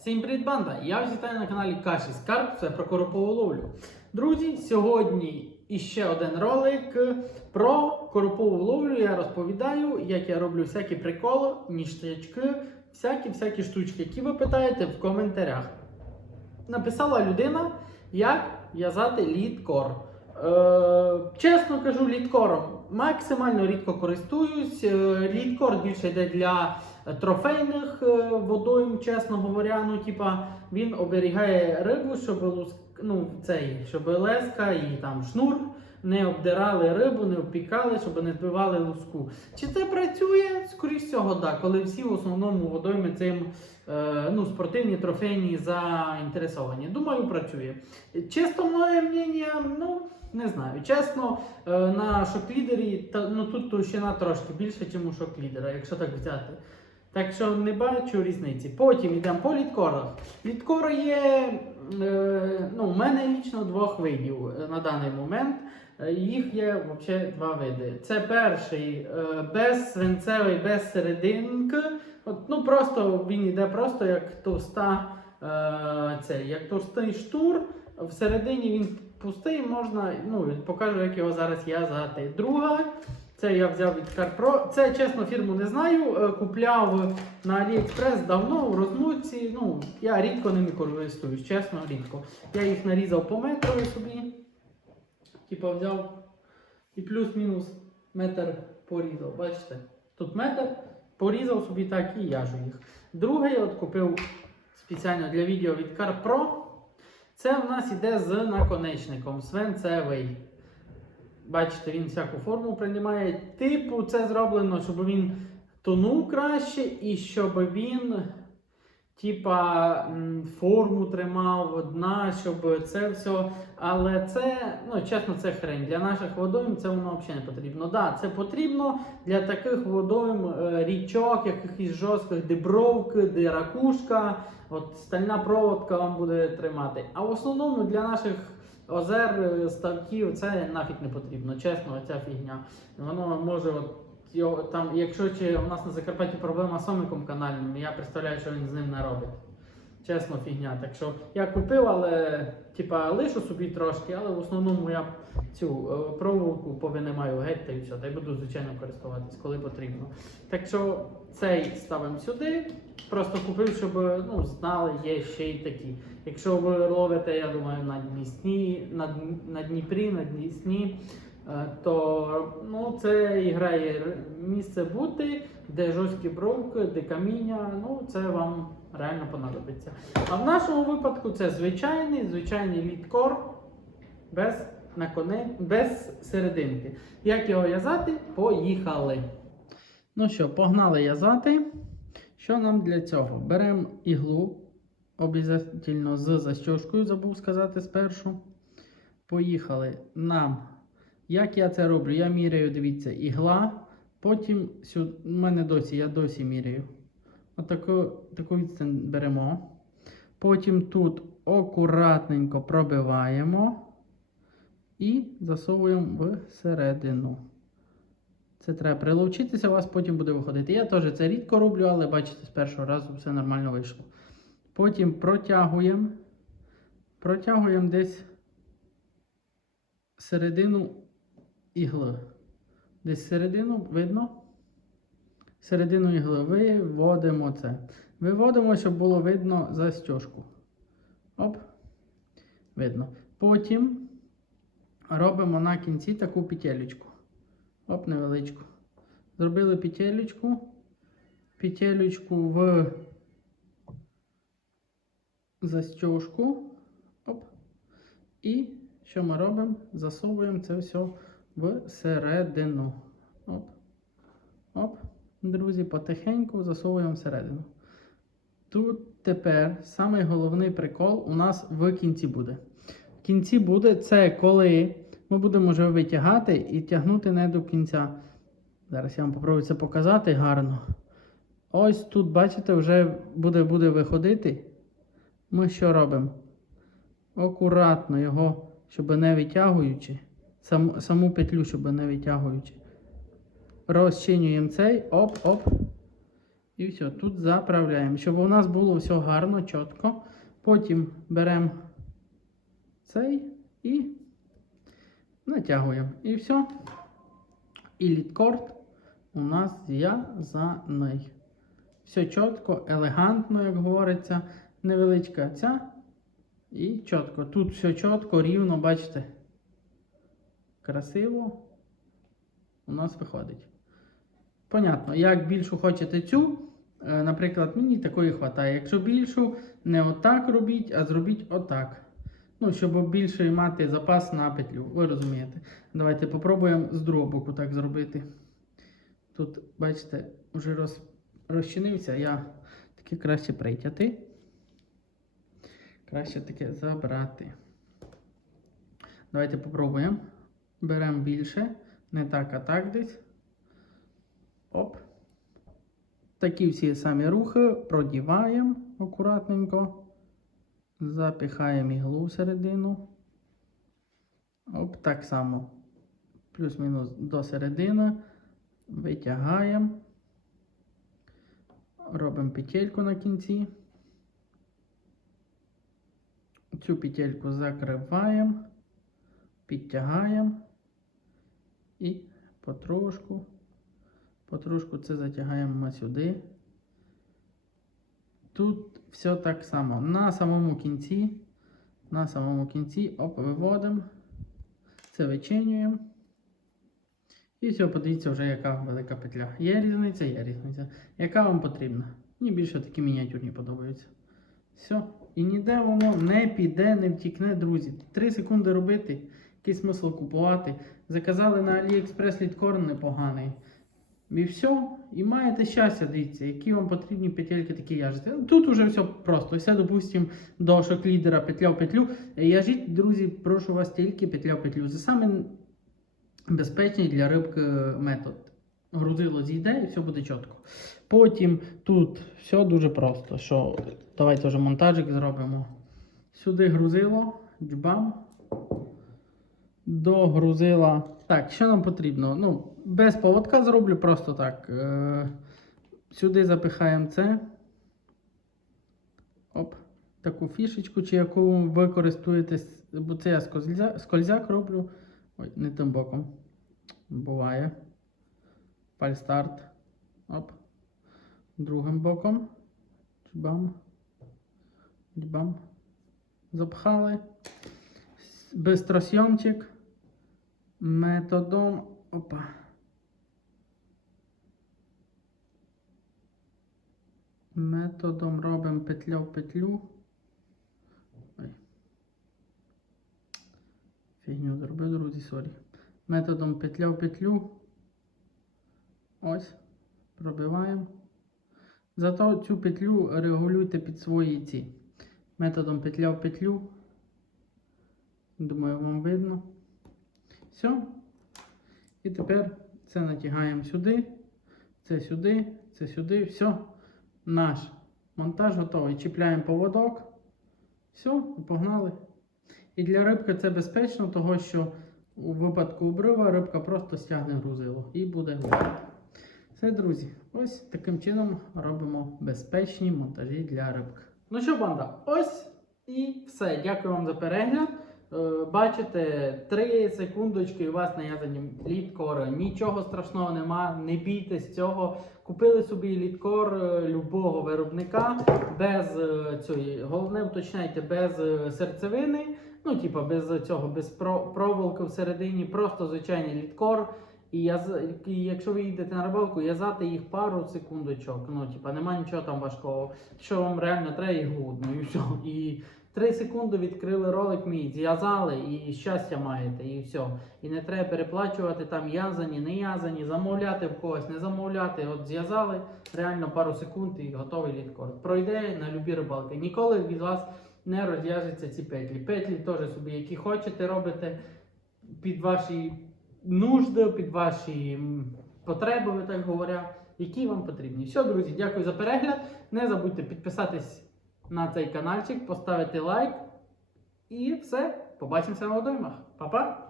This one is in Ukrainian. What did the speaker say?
Всім привіт, банда! Я вас вітаю на каналі Каші Скарб, це про коропову ловлю. Друзі, сьогодні іще один ролик про коропову ловлю. Я розповідаю, як я роблю всякі приколи, ніштячки, всякі-всякі штучки, які ви питаєте в коментарях. Написала людина, як в'язати літкор. Е, чесно кажу, літкором максимально рідко користуюсь. Е, літкор більше йде для трофейних е, водойм, чесно говоря. Ну, типа, він оберігає рибу, щоб ну, цей, щоб леска і там шнур не обдирали рибу, не обпікали, щоб не збивали луску. Чи це працює? Скоріше всього, так. Коли всі в основному водойми цим е, ну, спортивні, трофейні заінтересовані. Думаю, працює. Чесно, моє мнення, ну. Не знаю, чесно, е, на шоклідері, ну тут товщина трошки більше, ніж у шоклідера, якщо так взяти. Так що не бачу різниці. Потім йдемо по літкорах. Літкори є, е, ну, у мене лічно двох видів е, на даний момент. Е, Їх є взагалі два види. Це перший е, без свинцевий, без серединки. От, ну просто він йде просто як товста, е, це, як товстий штур. Всередині він пустий, можна, ну, покажу, як його зараз в'язати. Друга, це я взяв від CarPro. Це, чесно, фірму не знаю. е, Купляв на AliExpress давно в розмутці. Ну, я рідко ними користуюсь, чесно, рідко. Я їх нарізав по метрові собі. Типа взяв і плюс-мінус метр порізав. Бачите? Тут метр, порізав собі так і яжу їх. Другий от купив спеціально для відео від CarPro. Це в нас іде з наконечником свинцевий. Бачите, він всяку форму приймає. Типу, це зроблено, щоб він тонув краще і щоб він, типа, форму тримав дна, щоб це все. Але це, ну чесно, це хрень. Для наших водойм це воно взагалі не потрібно. Да, це потрібно для таких водойм е, річок, якихось жорстких, де бровки, де ракушка. От стальна проводка вам буде тримати. А в основному для наших озер, ставків це нафіг не потрібно. Чесно, ця фігня. Воно може, от, його, там, якщо чи у нас на Закарпатті проблема з сомиком канальним, я представляю, що він з ним не робить. Чесно, фігня. Так що я купив, але типа лишу собі трошки, але в основному я цю е, проволоку повинімаю геть та і все. Та й буду звичайно користуватись, коли потрібно. Так що цей ставимо сюди. Просто купив, щоб ну, знали, є ще й такі. Якщо ви ловите, я думаю, на Днісні, на, на Дніпрі, на Днісні, е, то ну, це і грає місце бути, де жорсткі бровки, де каміння, ну це вам реально понадобиться. А в нашому випадку це звичайний, звичайний літкор без, наконе... без серединки. Як його в'язати? Поїхали. Ну що, погнали в'язати. Що нам для цього? Беремо іглу, обов'язково з застіжкою, забув сказати спершу. Поїхали. Нам. Як я це роблю? Я міряю, дивіться, ігла. Потім сюди, мене досі, я досі міряю. Отаку таку відстань беремо. Потім тут акуратненько пробиваємо і засовуємо всередину. Це треба прилучитися, у вас потім буде виходити. Я теж це рідко роблю, але бачите, з першого разу все нормально вийшло. Потім протягуємо. Протягуємо десь середину ігли. Десь середину видно? Середину ігли виводимо це. Виводимо, щоб було видно застіжку. Оп. Видно. Потім робимо на кінці таку петелечку. Оп, невеличку. Зробили петелечку. Петелечку в застіжку. Оп. І що ми робимо? Засовуємо це все всередину. Оп. Оп. Друзі, потихеньку засовуємо всередину. Тут тепер самий головний прикол у нас в кінці буде. В кінці буде це коли ми будемо вже витягати і тягнути не до кінця. Зараз я вам попробую це показати гарно. Ось тут, бачите, вже буде, буде виходити. Ми що робимо? Акуратно його, щоб не витягуючи. Сам, саму петлю, щоб не витягуючи. Розчинюємо цей, оп-оп. І все, тут заправляємо, щоб у нас було все гарно, чітко. Потім беремо цей і натягуємо. І все. І літкорд у нас зв'язаний. Все чітко, елегантно, як говориться, невеличка ця. І чітко. Тут все чітко, рівно, бачите. Красиво у нас виходить. Понятно, як більшу хочете цю, е, наприклад, мені такої вистачає. Якщо більшу, не отак робіть, а зробіть отак. Ну, щоб більше мати запас на петлю. Ви розумієте. Давайте попробуємо з другого боку так зробити. Тут, бачите, вже роз, розчинився, я таки краще притяти. Краще таке забрати. Давайте попробуємо. Беремо більше. Не так, а так десь. Оп. Такі всі самі рухи продіваємо акуратненько. Запихаємо іглу всередину. Оп, так само. Плюс-мінус до середини. Витягаємо. Робимо петельку на кінці. Цю петельку закриваємо, підтягаємо і потрошку, потрошку це затягаємо сюди. Тут все так само. На самому кінці, на самому кінці оп, виводимо, це вичинюємо. І все, подивіться вже, яка велика петля. Є різниця, є різниця. Яка вам потрібна? Мені більше такі мініатюрні подобаються. Все. І ніде воно не піде, не втікне, друзі. 3 секунди робити, який смисл купувати. Заказали на AliExpress літкорн непоганий. І все. І маєте щастя, дивіться, які вам потрібні петельки такі яжете. Тут уже все просто. Все, допустимо, до шок-лідера петля в петлю. Яжіть, друзі, прошу вас тільки петля в петлю. Це саме безпечний для рибки метод. Грузило зійде і все буде чітко. Потім тут все дуже просто. Що, давайте вже монтажик зробимо. Сюди грузило, джбам. До грузила. Так, що нам потрібно? Ну, без поводка зроблю просто так. Е- сюди запихаємо це. Оп. Таку фішечку, чи яку ви користуєтесь, бо це я скользя, скользяк роблю. Ой, не тим боком. Буває. Фальстарт. Оп. Другим боком. Чбам. Чбам. Запхали. Бистросйомчик. Методом. Опа. Методом робимо петля в петлю. Фігню зробив, друзі, сорі. Методом петля в петлю. Ось. Пробиваємо. Зато цю петлю регулюйте під свої ці. Методом петля в петлю. Думаю, вам видно. Все. І тепер це натягаємо сюди, це сюди, це сюди. Все. Наш монтаж готовий. Чіпляємо поводок. Все, погнали. І для рибки це безпечно, того що у випадку обрива рибка просто стягне грузило і буде гуляти. Все, друзі, ось таким чином робимо безпечні монтажі для рибки. Ну що, банда, ось і все. Дякую вам за перегляд. Е, Бачите, 3 секундочки у вас нав'язані літкор. Нічого страшного нема, не бійтесь цього. Купили собі літкор е, любого виробника без е, цієї. Головне, уточняйте, без серцевини. Ну, типа, без цього, без про- проволоки всередині, просто звичайний літкор. І, яз... і якщо ви їдете на рибалку, в'язати їх пару секундочок. Ну, типа, нема нічого там важкого. Що вам реально треба іглу, ну і все. І 3 секунди відкрили ролик мій, зв'язали і щастя маєте, і все. І не треба переплачувати там в'язані, не в'язані, замовляти в когось, не замовляти. От зв'язали реально пару секунд і готовий літкор. Пройде на любі рибалки. Ніколи від вас не розв'яжуться ці петлі. Петлі теж собі, які хочете, робите під ваші нужди, під ваші потреби, так говоря, які вам потрібні. Все, друзі, дякую за перегляд. Не забудьте підписатись на цей каналчик, поставити лайк. І все. Побачимося на водоймах. Па-па!